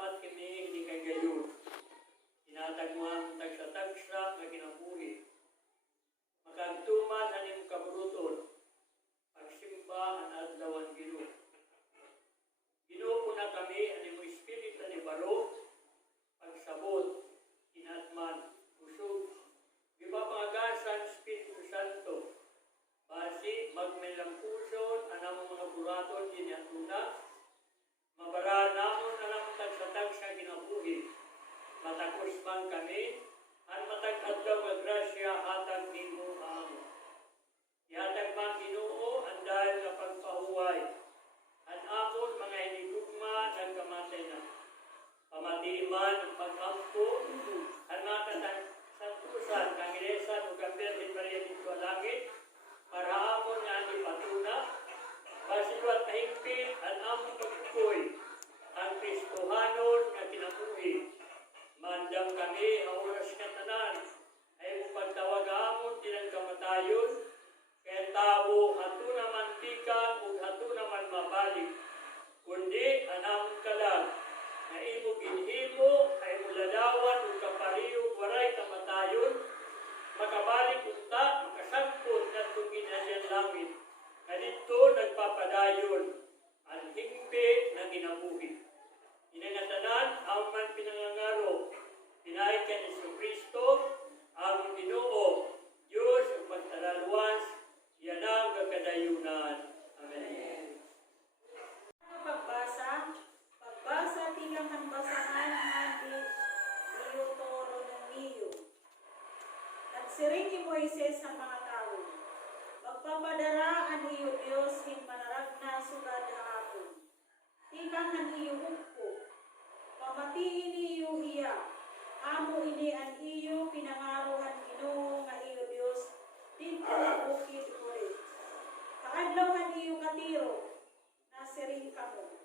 salamat kami hindi kay gayon. Tinatag mo ang tagsa-tagsa na kinabuhi. Magagtuman aning kabruton. Pagsimba ang adlawan Ginoo. Ginoo po na kami aning mo espiritu ni baro. Pagsabot, inatman, usog. Gipapagasan Espiritu Santo. Basi magmelang puson anang mga buraton ginatuna. Mabara namon anang tagsa-tagsa kinabuhi. Matakos man kami, at matag-adlaw nga grasya hatag nimo amo. Ihatag man Ginoo ang dahil nga pagpahuway. Ang amon mga hinigugma ng kamatay na. Pamatiman ang pag-ampo, ang mga kasantusan, kang ilesan o Birhen Maria dito sa langit, para amon nga ang ipatuna, pasiwat tahigpit ang among pagkukoy, ang Kristohanon nga kinabuhi. Mandam kami ang oras katanan, ay pagtawag amon tinang kamatayon, kaya tao hato naman tikan o hato naman mabalik, kundi anamon kalang, na imo ginhimo, ay muladawan o kapariyo, waray kamatayon, makabalik unta, makasangkot na tuginadyan langit, na dito nagpapadayon, ang hingpit na ginabuhi. Inangatanan, ang man pinangangaro, pinahid ka ni Kristo, ang Ginoo, Diyos, ang pagtalaluwas, yan ang kakadayunan. Amen. Pagbasa tilang hanbasahan ng Deuteronomio. Nagsiring ni Moises sa mga tao, magpapadara ang iyo Diyos hin manarag na sugad hapon. Tikang ang iyo hukpo, pamatiin iyo iya, amo ini ang iyo pinangaruhan Ginoo nga iyo Diyos, dito ang bukid Horeb. Kaadlaw ang iyo katiro, nasiring kamo.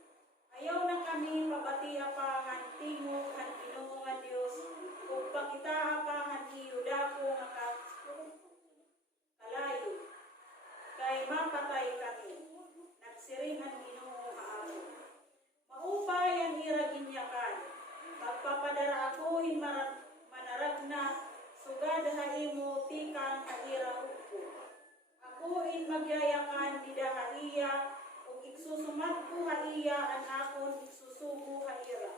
Ayaw na kami pabatiha pa han tingog han Ginoo nga Dios ug pakitaa pa han iyo dako nga kalayo. Kay mapatay kami. Nagsiring ang Ginoo nga amo. Maupay ang ira ginyakan. Magpapadara ako in manarag na sugad ha imo tikang ha ira hukpo. Ako in magyayakan didaha iya igsusumad ko ha iya ang akon igsusugo ha ira.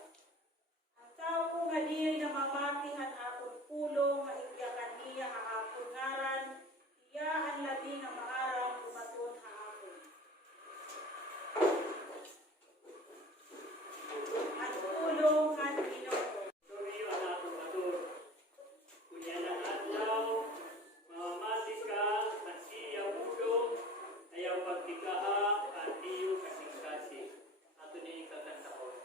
Ang tao ko nga diya na mamati ang akon pulong nga igyakan niya ha akon ngaran, iya ang labi nga maarang bumaton ha akon. Ang pulong ang Ginoo. Sorry, ang atong ador. Kunya ng adlaw, mamamati ka, at siya pulong, ayaw pagtikaha, at iyo kasing-kasing. Ato ni ikakantahon.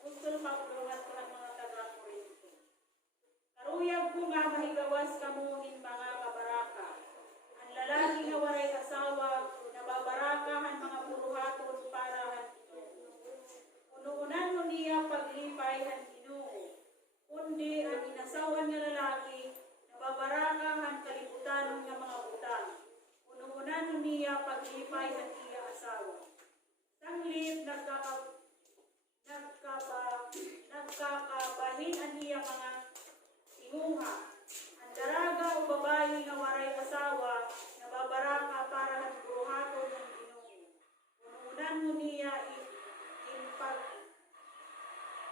Apostol Pablo at mga taga-Korinto. Karuyag ko nga mahigawas kamuhin mga kabaraka. Ang lalaki nga waray asawa, nababarakahan mga buruhaton para han unuunan mo niya paglipay han Ginoo. Kundi ang inasawan nga lalaki, nababarakahan kalibutan nga mga butang. Unuunan mo niya paglipay han iya asawa. Sanglip nagkakabahin ang iya mga tinguha. Ang daraga o babae nga waray asawa, nababaraka para han buruhaton ng Ginoo. Unuunan mo niya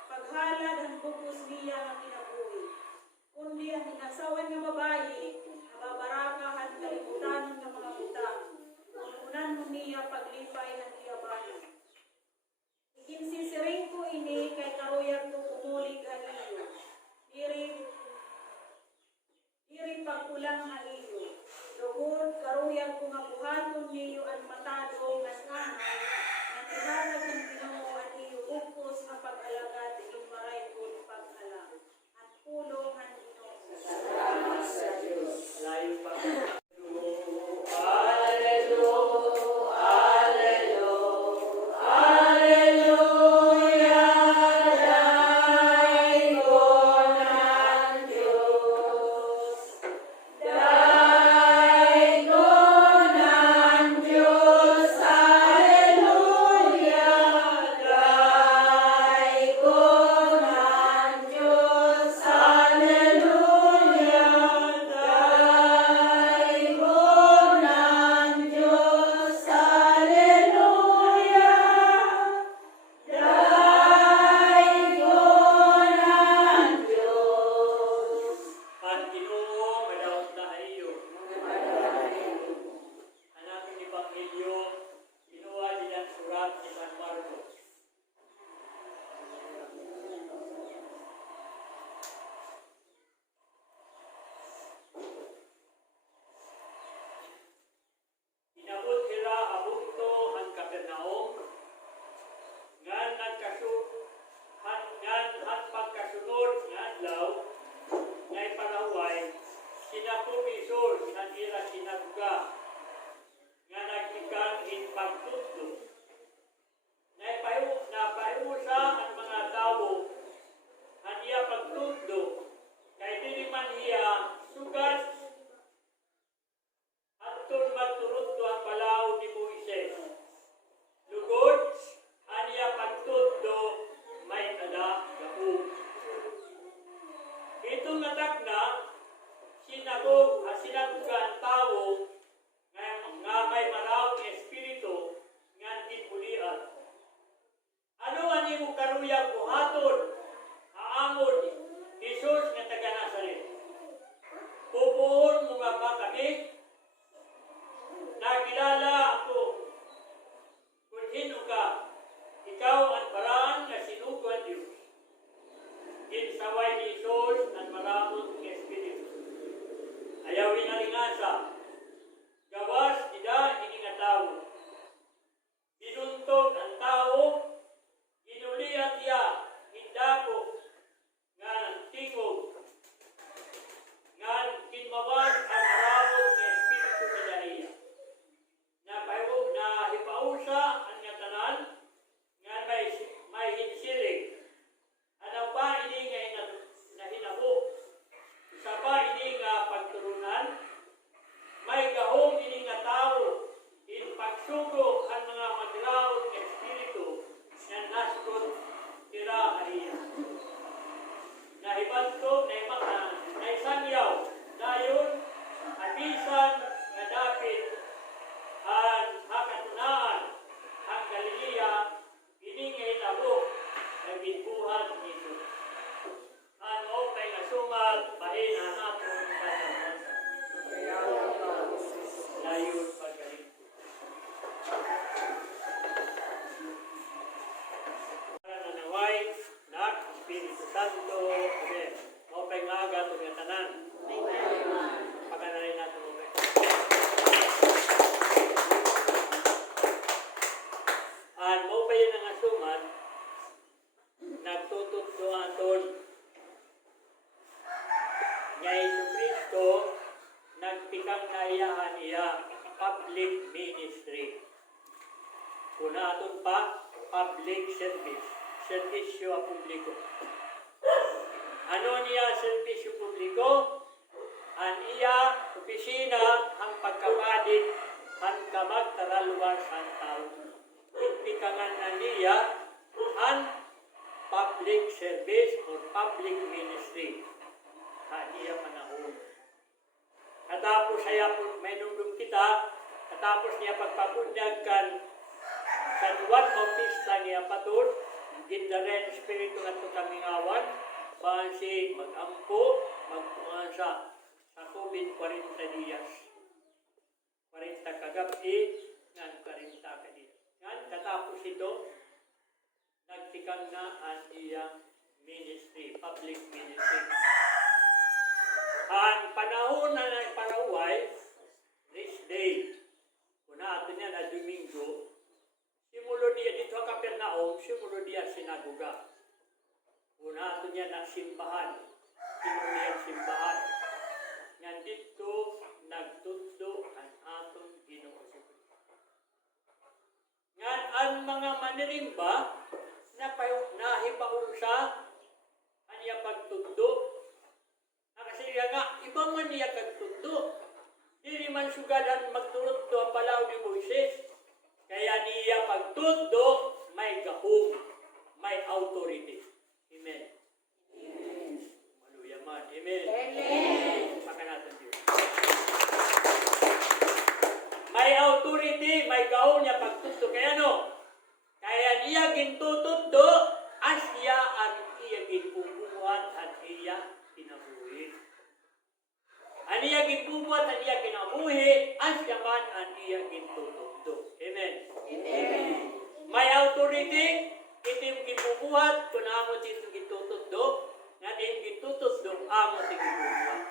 paghalad ang bukos niya nga kinabuhi. Kundi ang inasawan nga babae, nababarakahan kalibutan ng mga butang. Unuunan mo niya paglipay ng iyabanan. Ikinsisiring ko ini kay karuyag ko kumulig ang iyo. Diri pagkulang ang iyo. Lugod karuyag ko nga buhaton niyo ang matado nga sanay, nga ihatag ng Ginoo ang iyo bukos nga pag-alagad iyong maray ko pag-alam. At pulong ang Ginoo. Salamat sa Diyos. Layo pa. pagkayaan niya public ministry. Kuna aton pa, public service. Servisyo publiko. Ano niya servisyo publiko? An iya opisina ang pagkapadik ang kamagtaralwas ang tao. Ipikangan na niya ang public service or public ministry. Niya panahon. Katapos siya may nundong kita, katapos niya pagpapunyagkan sa duwan office na niya patod, gindaren espiritu nga ito kaming awan, baan si mag-ampo, magpungan sa COVID 40 dias. 40 kagabi, ngan 40 kadias. Ngan katapos ito, nagtikang na ang iyang ministry, public ministry. Ang panahon na nagparaway, this day, kung natin niya na Domingo, simulo niya dito ang Kapernaum, simulo niya sinagoga. Kung natin niya na simbahan, simulo niya simbahan. Ngan dito, nagtundo ang atong Ginoo. Ngan ang mga manirimba, nahipaon sa kanya pagtundo. Kasi nga, iba man niya kagtundo. Dili man sugadan magtulot do ang palaw ni Moises. Kaya niya pagtundo, may gahong, may authority. Amen. Amen. Maluya man. Amen. Amen. Pakanatan Diyos. May authority, may gahong niya pagtundo. Kaya no? Kaya niya gintutundo, asya ang iya ginpubuhat at iya kinabuhi. Aniya ginpubuhat at iya kinabuhi, asya man ang iya gintutundo. Amen. Amen. May authority, itim ginpubuhat, kung amo dito gintutundo, nga din gintutundo, amo dito ginpubuhat.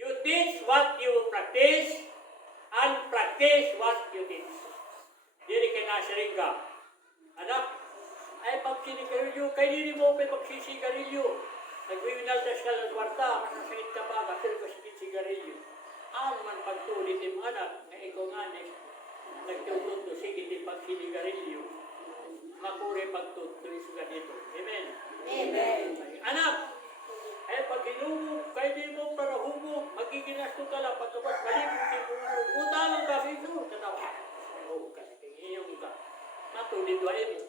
You teach what you practice, and practice what you teach. Diri kay nasiringga. Anak, ay pagsinigarilyo, kay diri mo may pagsisigarilyo. Nagwiwinaldas ka ng kwarta, masasakit ka ba, kasi kasikit sigarilyo. Ano man pagtulit yung anak, na ikaw nga nagtututo, sige din pagsinigarilyo. Makure pagtutuloy suga dito. Amen. Amen. Anak, ay pag hinumo, kay di mo para humo, magiginasto ka lang, pagkapas malipin si humo, utalang ka, ito, katawa. Oo, kasi iyong ka. Matulid-walid mo.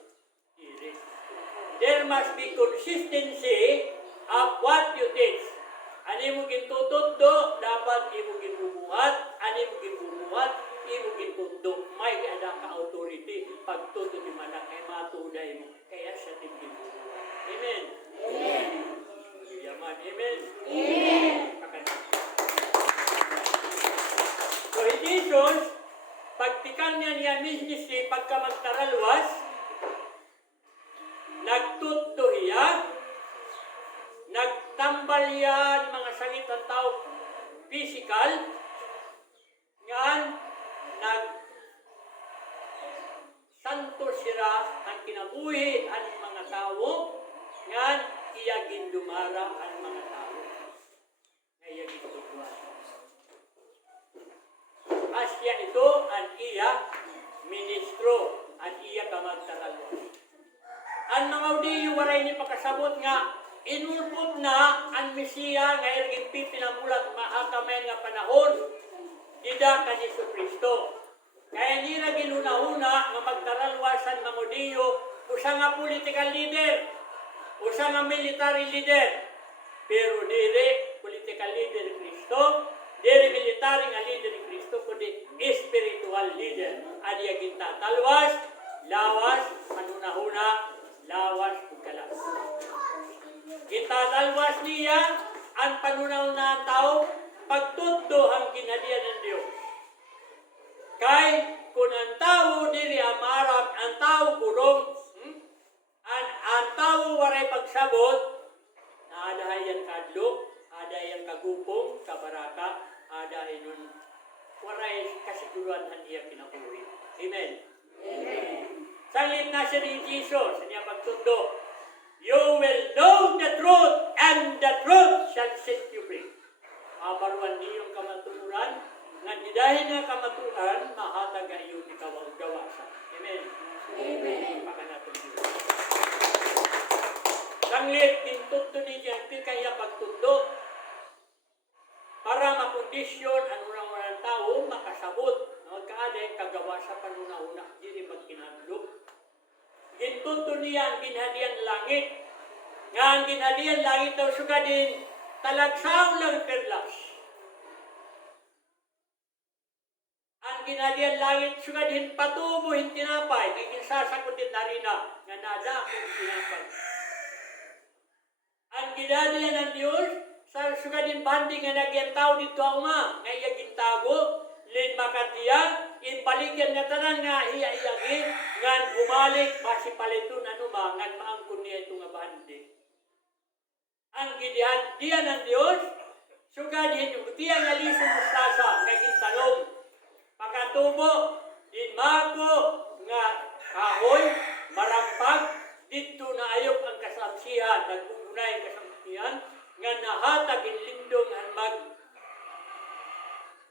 There must be consistency of what you teach. Ani mo gintutundo, dapat imo ginbubuhat. Ani mo ginbubuhat, imo gintundo. May ada ka authority. Pagtuto di manak ay matuday mo. Kaya siya ginbubuhat. Amen. Amen. Yaman. Amen. Amen. So, Jesus, pagtikang niya ministry, pagka magtaralwas, nagtutdo iya, nagtambal yan mga sakit ng tao physical, ngan santo sira ang kinabuhi ang mga tao, ngan iya gindumara ang mga tao. Iya gindumara. Asya ito ang iya ministro, ang iya kamagtaralwas. Ang mga udiyo waray ni pakasabot nga, inulpot na ang Mesiya nga irging pipinamulat mahakamay nga panahon, dida ka Jesu Kristo. Kaya nila ginuna-una nga magtaralwasan mga udiyo, usa nga political leader, usa nga military leader, pero dili political leader ni Kristo, dili military nga leader ni Kristo, kundi spiritual leader. Adiya gintatalwas, lawas, manunahuna, lawas ug kalas. Gintatalwas niya ang panunaw na tao, pagtuddo ang ginhalian ng Dios. Kay kung ang tao dili amarag, ang tao gulong, ang tao waray pagsabot, naadahay ang kadlok, adahay ang kagupong, kabaraka, adahay nun, waray kasiguruan ang iya kinabuhi. Amen. Amen. Salit na siya ni Jesus, sa niya pagtundo, you will know the truth, and the truth shall set you free. mahabaruan niyong kamaturan, nga dahil nga kamaturan, mahatag ayon ikaw ang gawasan. Amen. Amen. Pagkanaton Diyos. Sanglit, tintuto ni Diyan, kaya pagtuto, para makondisyon ang unang-unang tao, makasabot, magkaaday kagawa sa panuna-una, hindi magkinahanglo. Gintuto niya ang ginhadian langit, nga ang ginhadian langit daw suga din, talagsaw lang perlas. Ang ginhadian langit suga din, patubo hin tinapay, kaya sasagutin na rin nga nada akong tinapay. Ang ginhadian ng Diyos, sa suga din banding nga nagyan tao dito ako nga gintago, lin makatiya, inbaligyan nga tanan nga iya-iyagin, ngan bumalik, basi paliton ano ba, ngan maangkon niya ito nga banding. Ang ginhadian ng Diyos, suga din, utiyang alisong mustasa, nga gintalong, pagkatubo, din mako, nga kahoy, marampag, dito na ayok ang kasamsihan, nagpupunay kasamsihan, nga nahatag inlindong ang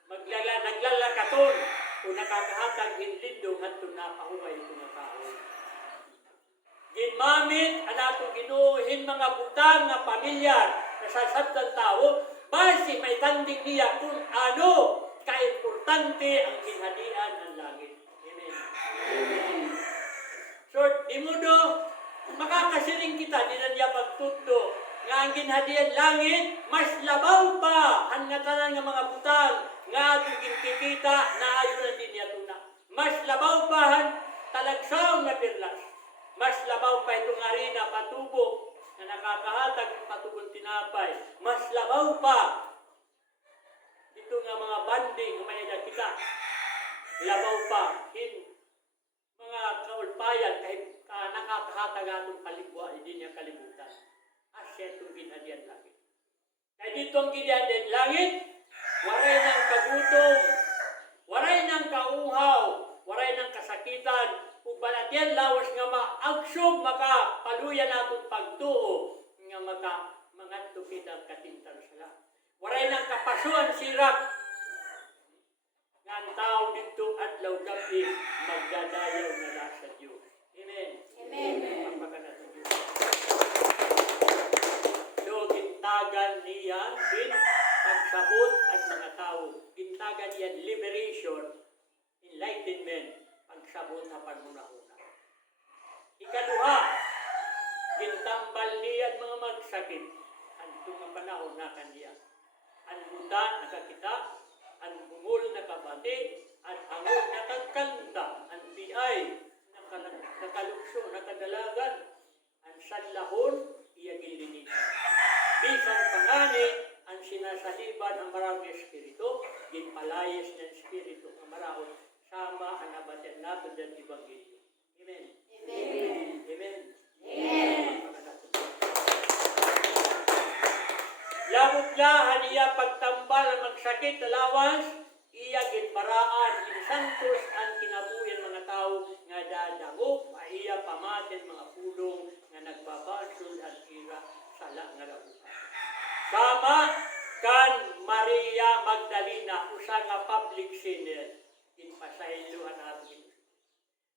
naglalakaton o nakakahatag inlindong at napahuway ito na kahoy. Ginmamit ang atong ginuhin mga butang na pamilyar na sasabtan tao, basi may tanding niya kung ano ka-importante ang ginhadian ng langit. Amen. Amen. So, di mo do, makakasiring kita, di na niya pagtuto, nga ang ginhadian langit, mas labaw pa ang natanan ng mga butang nga atong gintikita na ayunan din niya tuna. Mas labaw pa ang talagsaw na perlas. Mas labaw pa itong arena patubo na nakakahatag ng patubong tinapay. Mas labaw pa ito nga mga banding umayad kita. Labaw pa mga kaulpayan kahit nakakahatag atong kaligwa, hindi niya kalimutan. Asya itong ginhadian langit. Kaya dito ang ginhadian langit, waray ng kagutom, waray ng kauhaw, waray ng kasakitan, kung balatyan lawas nga maagsob makapaluyan natin pagtuo, nga mangadto kita katintar sila. Waray ng kapasuan sirak, nga ang tao dito adlaw gabi magdadayaw na nasa Diyos. Amen. Amen. Pagpaganasan Diyos. Gintagan niya din pagsabot at mga tao. Gintagan niya liberation, enlightenment, pagsabot sa panunahuna. Ikaduha, gintambal niya mga magsakit. Ang tunga panahon na kaniya. Ang buta nakakita, ang bungol nakabati, ang angol nakakanta, ang piay nakalukso, nakadalagan, ang sanlahon, iyagilinisan. Bisan pangani ang sinasaliban ang maraming espiritu, ginpalayas ng espiritu ang marahon, sama ang nabatan natin ng Ebanghelyo. Amen. Amen. Amen. Amen. Labot-lahan iya pagtambal ang magsakit na lawas, iya ginparaan, ginsantos ang kinabuyan mga tao nga dadangop, iya pamatin mga pulong nga nagbabasol at ira sala nga labukan. Sama kan Maria Magdalena, usa nga public sinner, inpasaylohan natin.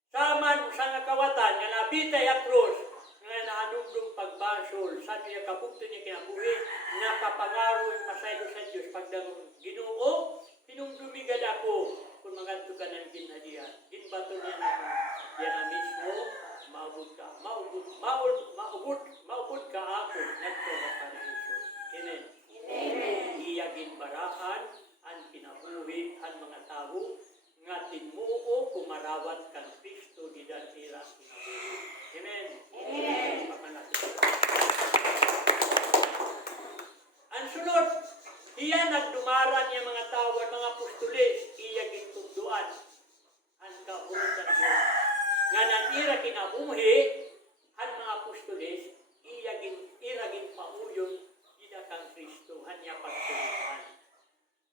Sama usa nga kawatan nga nabitay a krus, nga naanumdum pagbasol, sa niya kabukto niya kinabuhi, nakapangaro pasaylo sa Diyos, pagdang Ginoo, pinumdumigad ako, kung maganto ka ng ginhadian. Ginbato niya na yan na mismo, maubod ka ako, nagto ka paraiso. Amen. Amen. Iyagin barahan ang kinabuhi ang mga tao nga tinuo kumarawat kang Kristo di dasira kinabuhi. Amen. Amen. Ang sunod, iya nagdumaran niya mga tao at mga apostoles, iyagin tugduan ang kaburutan Diyos. Nga natira kinabuhi ang mga apostoles, iragin pauyon kang Kristo, hanya pagtulungan.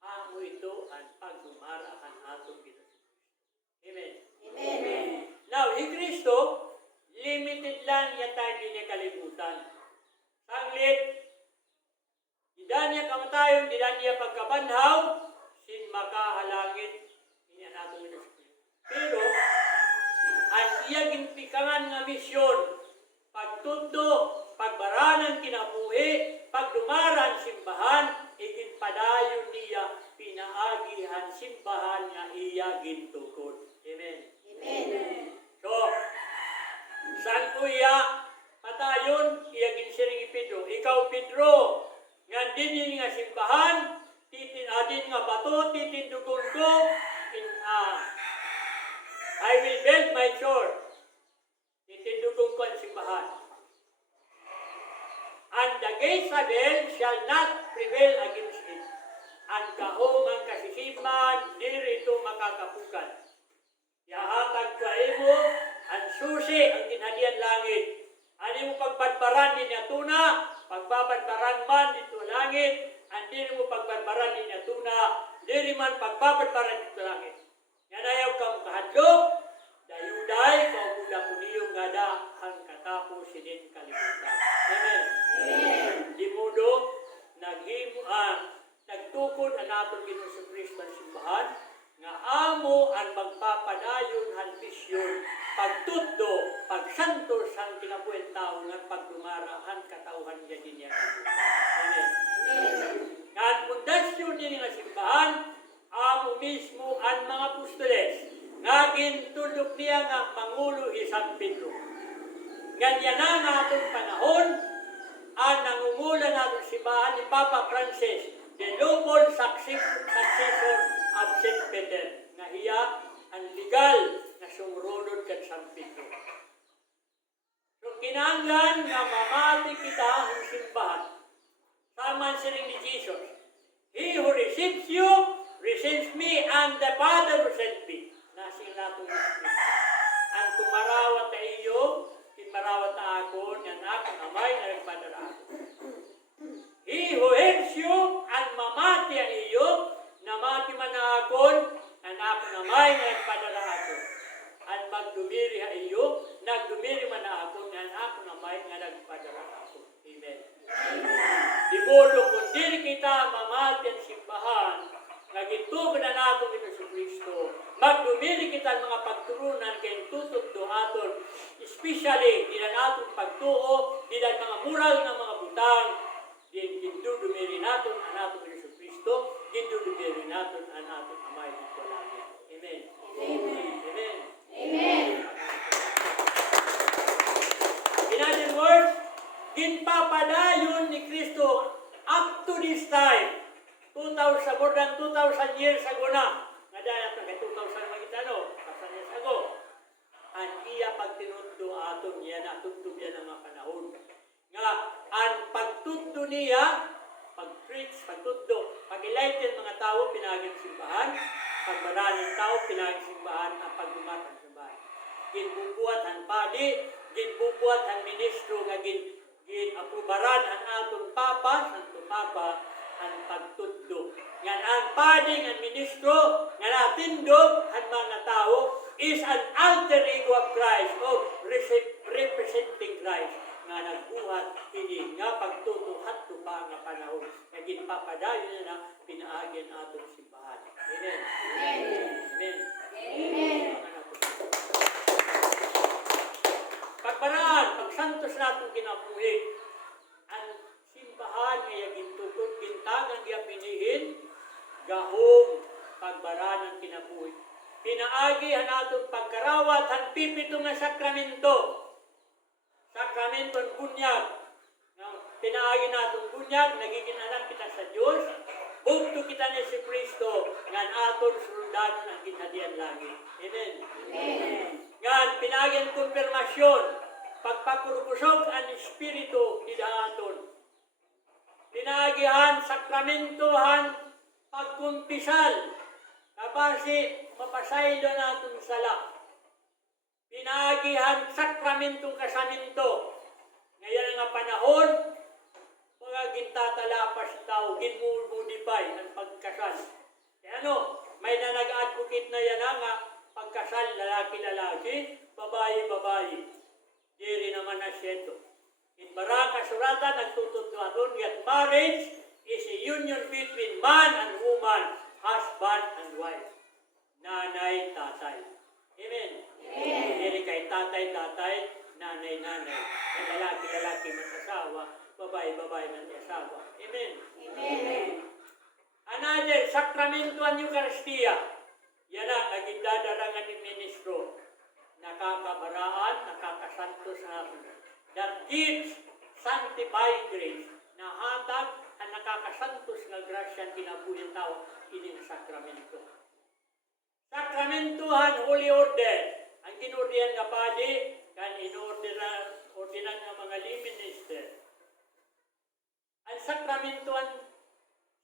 Amo ito ang pagdumara ang atong Pilipinas. Amen. Amen. Now, si Kristo, limited lang yata hindi niya kalimutan. Sanglit, Didan niya kamatayon, didan niya pagkabanhaw, sin makahalangit niya nato ni Kristo. Pero ang iya ginpikangan nga misyon, pagtundo, pagbaranan kinabuhi, pagdumaran simbahan, iginpadayon niya pinaagihan simbahan nga iya gintukod. Amen. Amen. So, saan ko iya patayon, iya ginsiring Pedro. Ikaw Pedro, nga din nga simbahan, adin nga bato, titindugon ko, I will build my church. Titindugon ko ang simbahan. And the gates of hell shall not prevail against it. Ang kahong kasisiman, diri ito makakapukan. Yahatag ka imo, ang susi, ang ginhalian langit. Ano mo pagbadbaran din niya tuna, pagbabadbaran man dito langit, ang diri mo pagbadbaran din niya tuna, diri man pagbabadbaran dito langit. Yan ayaw kang kahadlok, dayuday, kaubuda ko niyong gada, ang katapos sinin kalimutan. Amen. Di modo, nagtukod ang atong Ginoong Kristo ang simbahan, nga amo ang magpapadayon ang misyon, pagtuddo, pagsantos ang kinabuhi tao nga pagdumarahan katauhan niya din niya. Amen. Nga ang pundasyon din nga simbahan, amo mismo ang mga apostoles, nga gintulog niya nga Pangulo San Pedro. Ganyan na nga atong panahon, ang nangungula natong simbahan ni Papa Francis, the noble successor of St. Peter, nga iya ang legal na sumrunod kay San Pedro. So kinahanglan nga mamati kita ang simbahan. Sama siring ni Jesus. He who receives you, receives me, and the Father who sent me. Nasing natong Kristo. Ang kumarawat na iyo, marawat na ako, yan ako, amay na nagpadala ako. He who helps you, ang mamati ang iyo, namati man na ako, ang ako namay na nagpadala ako. Ang magdumiri ang iyo, nagdumiri man na ako, yan ako namay na nagpadala ako. Amen. Di modo kung dili kita mamati ang simbahan, nagitugan na nato ito sa Kristo, magdumiri kita mga pagturunan kay tutod do aton, especially dinan atong pagtuo, dinan mga mural ng mga butang, gindudumiri naton ang atong Kristo Kristo, gindudumiri naton ang atong amay dito langit. Amen. Amen. Amen. Amen. In other words, ginpapadayon ni Kristo up to this time, more than 2,000 years ago na, nga dahil may 2,000 magitano, 1,000 years ago, ang iya pagtinundo aton niya na tuntun niya ng mga panahon. Nga, ang pagtundo niya, pag-preach, pagtundo, pag-enlighten mga tao, pinaging simbahan, pagmaraning tao, pinaging simbahan, ang pagbumat ng simbahan. Ginbubuhat ang padi, ginbubuhat ang ministro, nga ginapubaran ang aton Papa, Santo Papa, ang pagtundo. Yan ang pading, ang ministro, nga natindog ang mga tao is an alter ego of Christ, of representing Christ, nga nagbuhat ini, nga pagtutuhat to pa nga panahon, nga ginpapadayon niya na pinaagyan atong simbahan. Amen. Amen. Amen. Amen. Pagbaraan, pagsantos natong kinabuhi, ang simbahan nga gintukod, gintagan nga pinihin, gahong pagbaranan kinabuhi. Pinaagi hanatong pagkarawat, han pipito nga sakramento. Sakramento ng bunyag. Pinaagi natong bunyag, nagiging anak kita sa Diyos. Bugto kita ni si Kristo, ngan aton sundanon ang ginhadian langit. Amen. Amen. Ngan pinaagi ang konfirmasyon, pagpakurkusog ang Espiritu idahaton. Pinagihan, sakramentohan, pagkumpisal, kapasi mapasaylo na itong sala. Pinagihan, sakramentong kasaminto. Ngayon nga panahon, mga gintatalapas tao, ginmumodify ang pagkasal. Kaya may nanag-advocate na yan nga, pagkasal, lalaki-lalaki, babae-babae. Diri naman na siya ito. In Baraka Surata, nagtututuan that marriage is a union between man and woman, husband and wife. Nanay, tatay. Amen? Amen. Hindi kay tatay, nanay, kay lalaki, mag-asawa, babae, mag-asawa. Amen? Amen. Another, sakramento ang Eucharistia. Yan ang naging dadarangan ni ministro. Nakakabaraan, nakakasantos namin. That gives sanctifying grace. Nahatag ang nakakasantos na grasya kinabuhi tao ining sakramento. Sakramentuhan, holy order. Ang kinurdihan nga padi, kan inordinan nga mga lay minister. Ang sakramentuhan,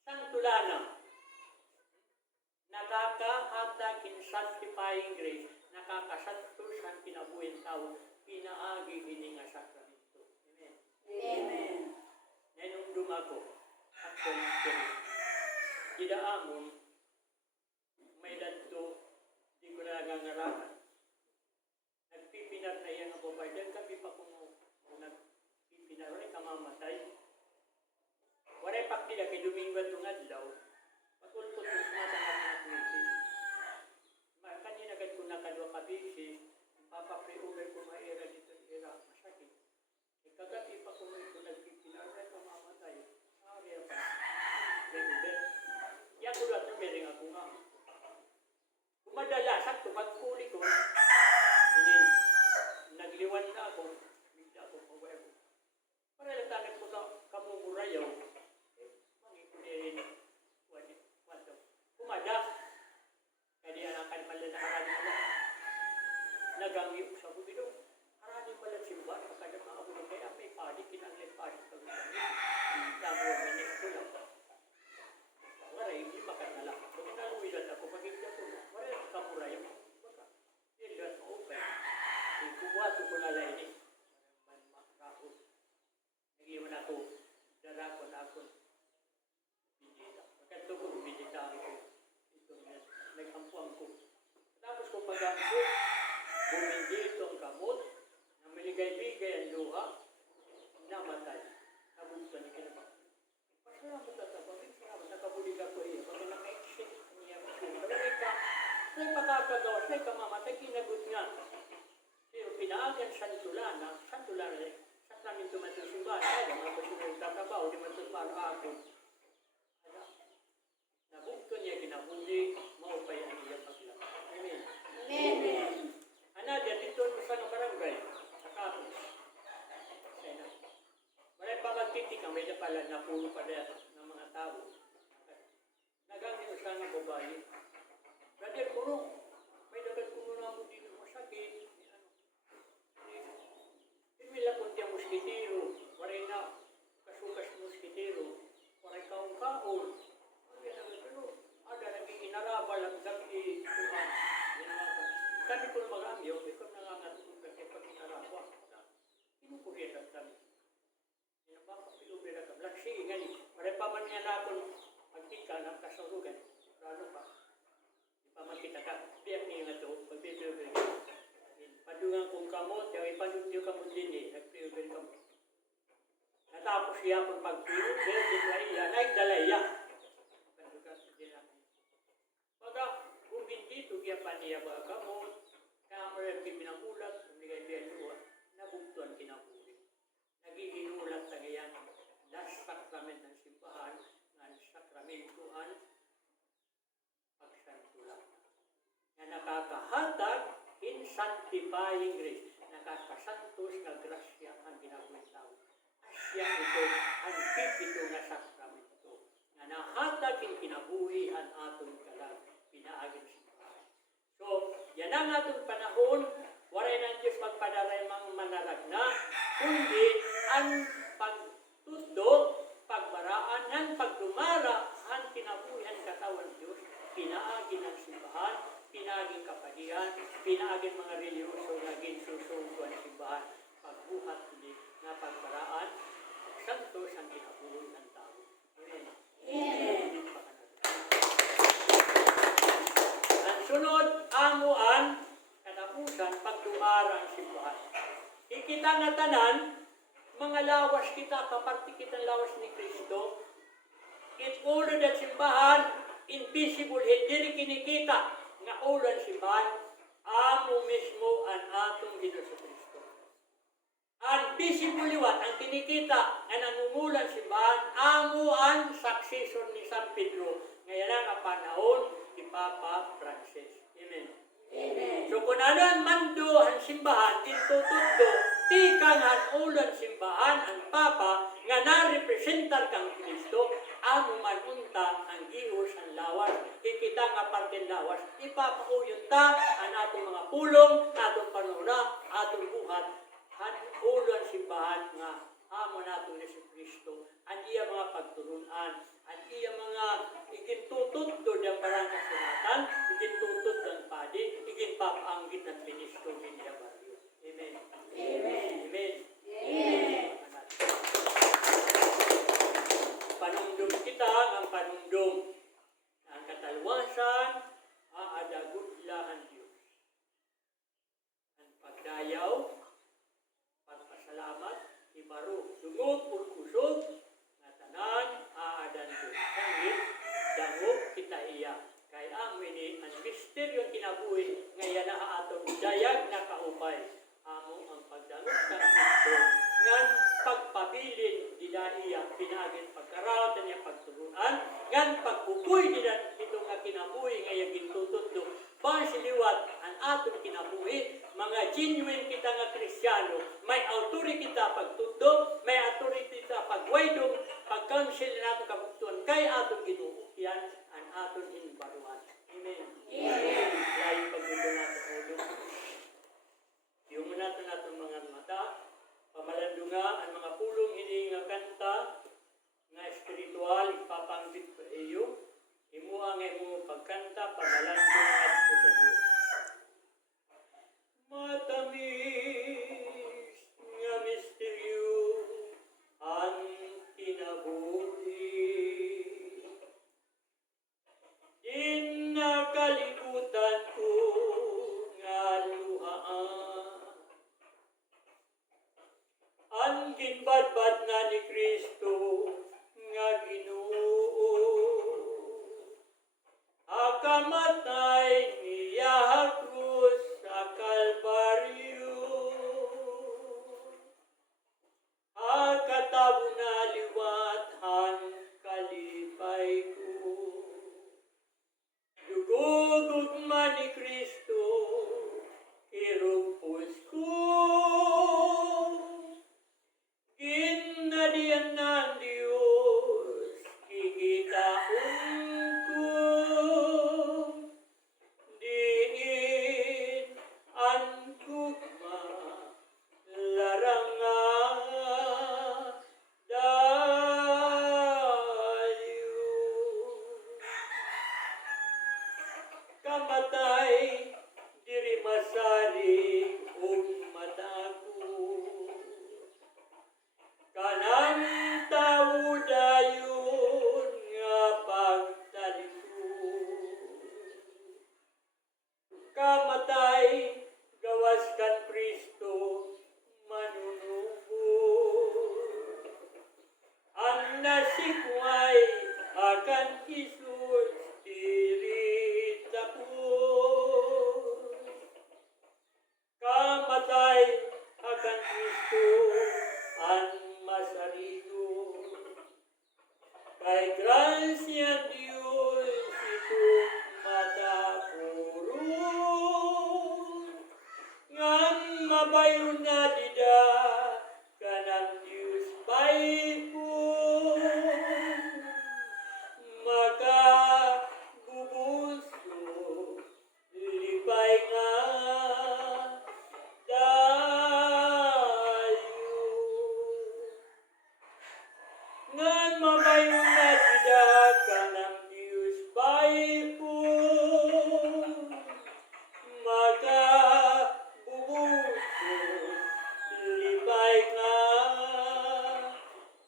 santulana. Nakakahatag in sanctifying grace. Nakakasantos ang kinabuhi tao pinaagi ini nga sakramento. Amen. Amen. Nanundum ako at konspirasi. Didaamon, may dadto, di ko na nangangaraman. Nagpipinar na yan ako pa. Diyan kami pa kung nagpipinar, wala kamamatay. Wala pakdila kay Domingo at Tungadlaw. Pagulpot yung sumatangat na krisis. Kanina agad ko nakadwa kabisi, papapre-over ko maira dito sa Iraq. Masakit. Ikagati pa kung ito nagpipinar, wala kamamatay. Ariya pa. Benuber. Yan ko lahat ng bering ako nga. Kumadala, sakto, pagpuli ko, hindi, nagliwan na ako, bigla ako, pagwaya ko. Para lang tanong ko sa kamumurayaw, mangikunin, wado. Kumada, kaya anakan pala na haranin pala. Nagamiyok sa bubido. Haranin pala simba, kada mga abulo, kaya may padi, kinangin padi sa bubido. Nabuwa na niya ko lang. Wala, hindi makanala. Kung inaluwilan ako, magiging ako, wala kamurayaw. Hindi lang ma-open. Kuwato ko na lang ini. Makakahod. Nag-iwan ako. Darakon ako. Bidita. Magkanto ko, bidita ako. Ito nga. Nag-ampuan ko. Tapos ko pag-ampo, bumindi itong kamot, na maligay-bigay ang luha, namatay. Nabunta ni kinabak. Pasalamat at abangin. Salamat. Nakabulig ako iya. Pag naka-exit, niya masyong. Balagay ka. May pakakagawa. May kamamatay. Kinagot nga. Pero pinaagan santulana, sakramento man sa simbahan, kaya mga pasunod kakabaw, di man sa parang nabugto niya, kinabundi, maupay ang iya paglaki. Amen. Amen. Another, dito sa barangay, nakapos. Maray pa magtitik, may na pala na puno pa ng mga tao. Nagangin sa nga babae. Brother, puno. May dagat puno na mo dito masakit. Mila po tiyang muskitero, waray na kasukas muskitero, waray kaong-kaon. Pero, ada naging inarabal ang gabi, kuhan. Kami po mag-amyo, ikaw nangangatulog kasi pag inarabal. Kinukuhin lang kami. Pinapapapilubin lang kami. Laksi, ngayon, waray pa man niya na akong magtika ng kasalugan. Lalo pa. Di pa magkita ka. Biyak niya nga ito, pagbibigay. Padungan kong kamot, yung ipanuntiyo kamot din eh, nag-pre-over kamot. Natapos siya kung pag-pre-over, dito iya, naigdala iya. Padungan sa dinami. Pagka, kung hindi ito, kaya pa niya ba kamot, kamot yung pinangulat, kumigay niya luwa, nabugtuan kinabuhi. Nagiging ulat sa ngayon, last sacrament ng simbahan, ng sakramentuhan, pagsantulan. Na nakakahatag, in sanctifying grace, nakakasantos na grasya ang ginagawin tao. Asya ito, ang ito nga sakramento, na nahatag in kinabuhi ang atong kalag, pinaagin simbahan. So, yan ang atong panahon, waray ng Diyos magpadaray mga manaragna, kundi ang pagtudo, pagbaraan, ng pagdumara, ang kinabuhi ang katawan Diyos, pinaagin ang simbahan, pinaging kapadihan, pinaging mga reliyoso na ginsusunod ang simbahan, pagbuhat ulit na pagparaan, santos ang kinabuhi ng tao. Amen. Amen. Ang sunod, amuan, katapusan, pagduara ang simbahan. Ikita nga tanan, mga lawas kita, kaparti kitang lawas ni Kristo, It ulo at simbahan, invisible, hindi kinikita nga ulo ang simbahan, amo mismo ang atong Ginoo Kristo. Ang visible liwat, ang kinikita, ang nangumulan simbahan, amo ang successor ni San Pedro. Ngayon ang panahon ni Papa Francis. Amen. Amen. So kung ano ang mando ang simbahan, tinutuddo, di kang ang ulan simbahan, ang Papa, nga na-representar kang Kristo, amo manunta ang Diyos ang lawas. Ikita nga parte lawas, ipapauyon ta ang atong mga pulong, atong panuna, atong buhat, ang ulan simbahan nga amo nato ni Kristo, ang iya mga pagturunan, ang iya mga igintutuddo ng barang kasunatan, igintutod ng padi, iginpapaanggit ng ministro ng iya baryo. Amen. Amen. Amen. Amen. Panumdum kita ang panumdum. Ang katalwasan, aadagot lang ang Diyos. Ang pagdayaw, pagpasalamat, ibaro, dungog, kusog, nga tanan, aadan Diyos. Kangit, dangog, kita iya. Kaya amin ang misteryo kinabuhi, ngayon na atong dayag na kaupay. Amo ang pagdangog ng Kristo, ngan pagpabilin dila iya, pinagin pagkarawat niya pagturunan, ngan pagpupuy dila ito nga kinabuhi, ngayon gintutudlo. Bang siliwat ang atong kinabuhi, mga genuine kita nga Kristiyano, may authority kita pagtudlo, may authority kita pagwaydong, pagkansel na atong kabuktuan, kay atong ginuukyan, ang atong hinbaruan. Amen. Amen. Layo pagdulo natin ulo. Yung natin natong mga mata, pamalandunga ang mga pulong hindi nga kanta, nga espiritual, ipapanggit pa iyo, imuha nga imo pagkanta, pamalandunga at sa Diyos. Matamis nga misteryo ang kinabuhi. Din nakalimutan ko nga luhaan. Ang ginbadbad na ni Kristo nga Ginoo. Akamatay niya krus sa Kalbaryo. Akatabo na liwat ang kalipay ko. Dugugog man ni Kristo, irupos ko. Ginadiyan ng Diyos, kikitaon ko. Diin ang gugma, larangan, dayo. Kamatay, diri masaring matago. Kanang tao dayon nga pagtalikod. Kamatay, gawas kan Kristo, manunubod. Ang nasikway, akan Jesus, diri tapos. Kamatay, akan Kristo, ang masarigo. Kay gracia Diyos itong matapuro. Ngan mabayon na dida kanang Diyos paipo. Makabubuso lipay nga dayo. Ngan mabayon na dida kanang Diyos paipo. Makabubuso lipay nga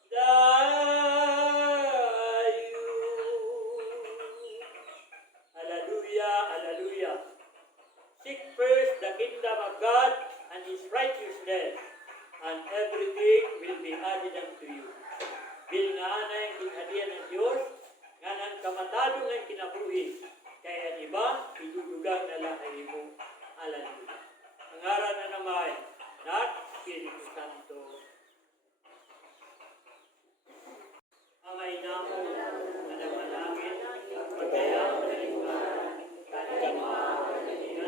dayo. Hallelujah, hallelujah. Seek first the kingdom of God and His righteousness, and everything will be added unto you. Bil nga anay matado ng kinabuhi, kaya ang iba, idudugang na lang ay imo alam. Ang ngaran na naman, at Espiritu Santo. Amay namo, na namalangin, pagkayang malingkaran, kanina mga kanina,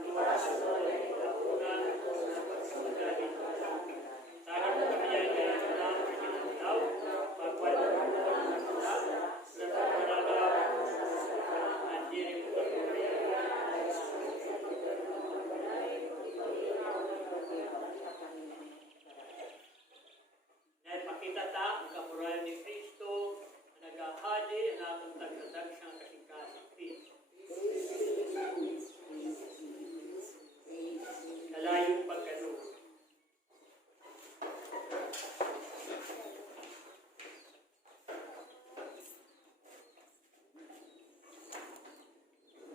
lumasunod, lapunan, pagkalit. Tangan mo kami yan, kaya naman kinalaw, pagwala mo sa panalaw, at dinig mo kami. Pakita ta ang kamurayan ni Kristo na nag-ahadi ang atong tagtatag siyang kasingkasing Kristo. Nalayong pagkano.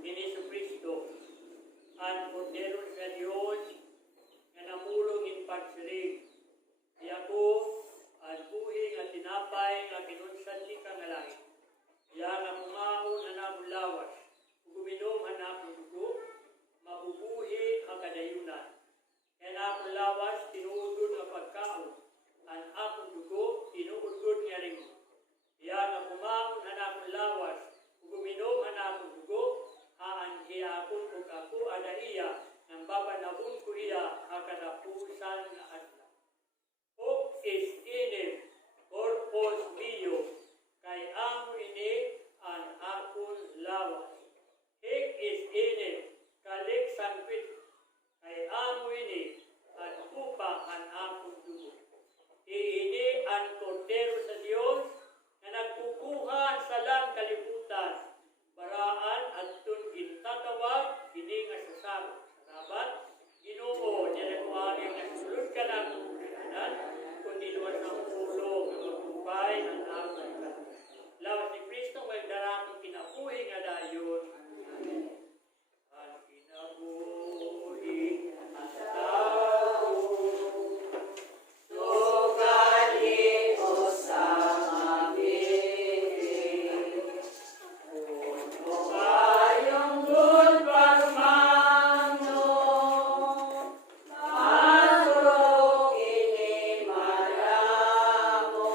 Ni Jesu Kristo, ang Kordero sa Diyos na namulong in pagsirig. Di ako ang buhing at tinapay nga kinunsan ni kangalain. Yan ang umahon na namulawas. Guminom ang akong dugo, mabubuhi ang kadayunan. Yan akong lawas, tinuudod ang pagkaon. Ang akong dugo, tinuudod niya rin. Yan ang umahon na namulawas. Guminom ang akong dugo, haanhi akong kung ako adaiya, nang babanabun ko iya ang kadapusan na adla. Hoc is in corpus mio, kay amo ini ang akon lawas. Hic is in kalik sangpit, kay amo ini ang upa ang akon dugo. Iini ang Kordero sa Diyos na nagkukuha sa lang kalibutan, baraan at tun gintatawag, kini nga sasaro. Salamat, Ginoo, niya ko angin na sulod ka ng kumulianan, kundi luwas ng ulo, ng magtubay, ang aking ka. Lawas ni Kristo, magdarakong kinabuhi nga dayon. Ang kinabuhi ang tao, sugali o sa mabibig. Puno kayong good pagmano, matulog ini maramo,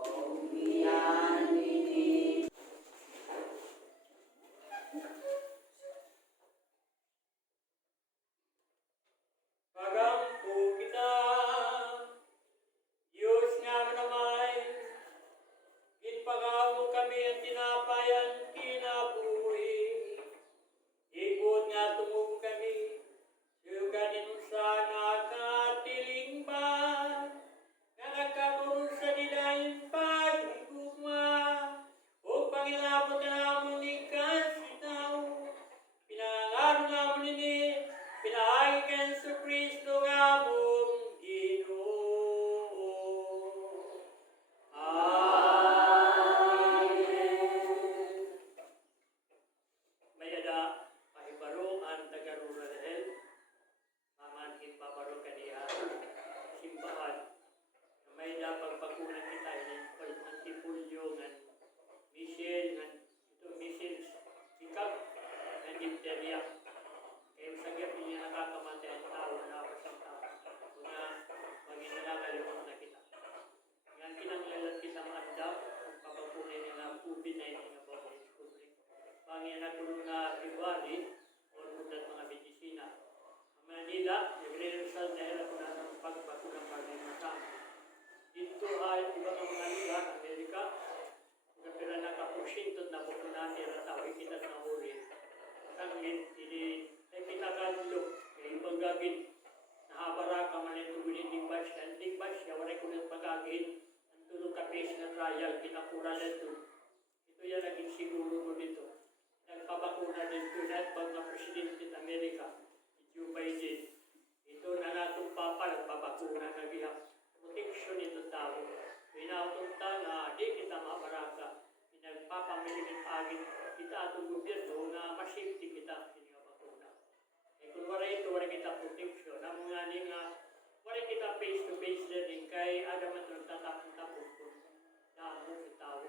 umiyan ini. Pagampo kita, Diyos nga manamay, ginpagamo kami ang tinapayan kinabuhi. Ikot nga tumubo kami, suganin sa nakatiling ba, nga nagkakurus sa nilaing paghigugma, o pangilabot na namon ni kasitaw. Pinangaro namon ini, pinahagikan sa Kristo nga mong Ginoo. Amen. Mayada, pahibaro ang tagarura dahil mamanhin babaro kaniya simbahan. Mayada pagpakunan kita ng antipulyo ng misil, ng ito misil sikap ng dipteria. Kaya sa gabi niya nakakamatay ang tao na pasang tao. Kuna maginanangalimutan na kita. Yan kinanglalat kita maandap, papapunin niya ng COVID-19 na bawal public. Pangyan na kulo na February, o mudat mga medisina. Ang Manila, nagre-result na hirap na ng pagpakunang pag-imatang. Dito ay iba ng mga liga, Amerika, kapila nakapursintod na pupunan nila tao, kita na huli. Kangin, ini ay pinakalulog, kaya ibang gagin, nahabara ka man ito guninding batch, nanting batch, yawaray ko ng pagagin, ang tulong ka-case na trial, pinakura na ito. Ito yan naging siguro ko dito. Nagpapakuna dito na pag na Presidente ng Amerika, Joe Biden. Ito na natong papa, nagpapakuna na gihap. Protection ito tao. Pinapunta na di kita mabaraka. Pinagpapamiligin agin kita atong gobyerno na masafety kita. Kung wala ito, wala kita protection. Ang mga nga, wala kita face-to-face learning kay Adam at nagtatapon-tapon kung naamong sa tao.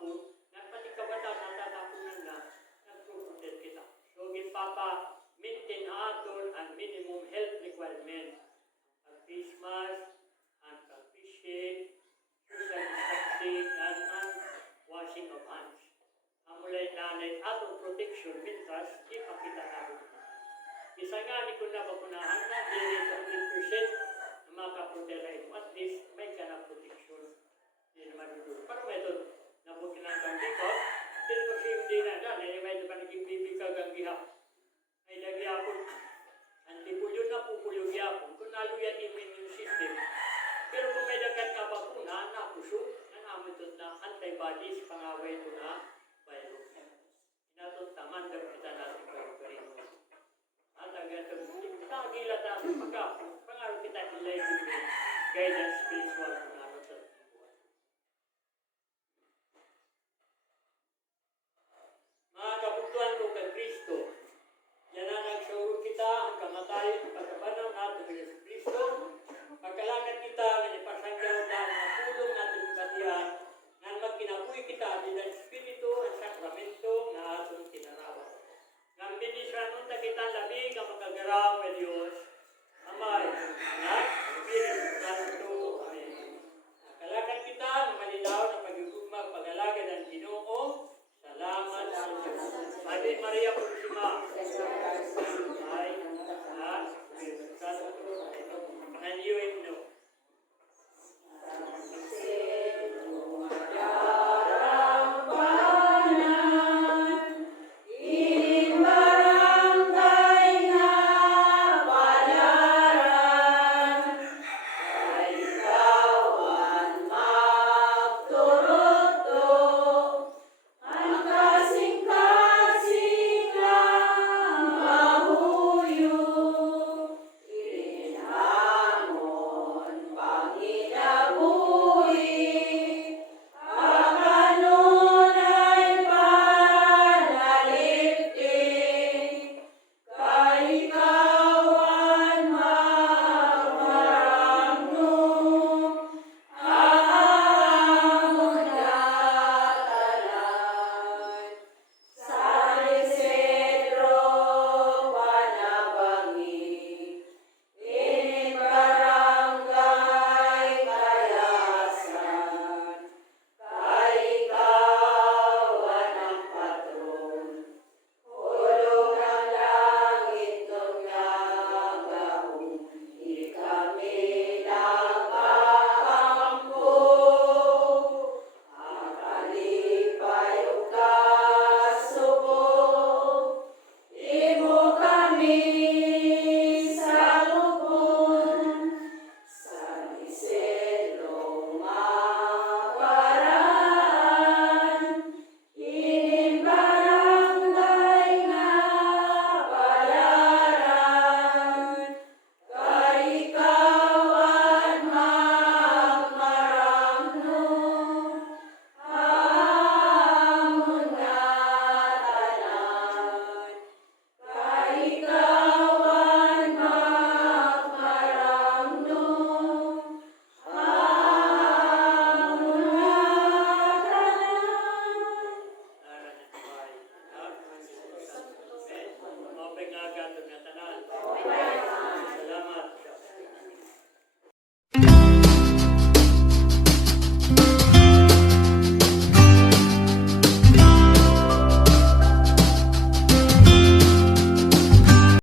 Apo, na pati kabataan natatapunan na, nagsusunod kita. So, maintain aton ang minimum health requirement. Ang face mask, ang pag-fishing, social distancing, and washing of hands. Ang mulay nanay atong protection mintas, ipakita natin. Isa nga ni kung napapunahan na, dili 100% na makaprotection. At least, may ka na protection. Hindi naman dito. Pero may ito, napukinan kang dito, dito siya hindi na dyan, may ito pa naging bibigag ang gihap. Ay nagyapon, antipulyo na pupulyo gyapon, kung naluyan yung immune system. Pero kung may dagat ka bakuna, napusok, namin ito na antibodies, pangaway ito na virus. Inatot taman daw kita natin kayo. At agad ito, kagilat natin pagkapon, pangaraw kita nilay yung guidance spiritual kung naroon sa buwan. Mga kabutuan ko kay Kristo, yan ang nagsuro kita ang kamatayan pagkabanaw natin ng Yesu Kristo. Pagkalagan kita ng ipasanggaw na ang tulong natin katiyan na magkinabuhi kita din ang Espiritu at Sakramento na atong kinarawan. Nang binisyan nun kita labing ang magagaraw ng Diyos, Amay, Anak, Espiritu Santo. Amen. Pagkalagan kita ng malinaw na pag-igugmag pag-alaga ng Ginoo. Salamat sa Diyos. Ave Maria Purísima.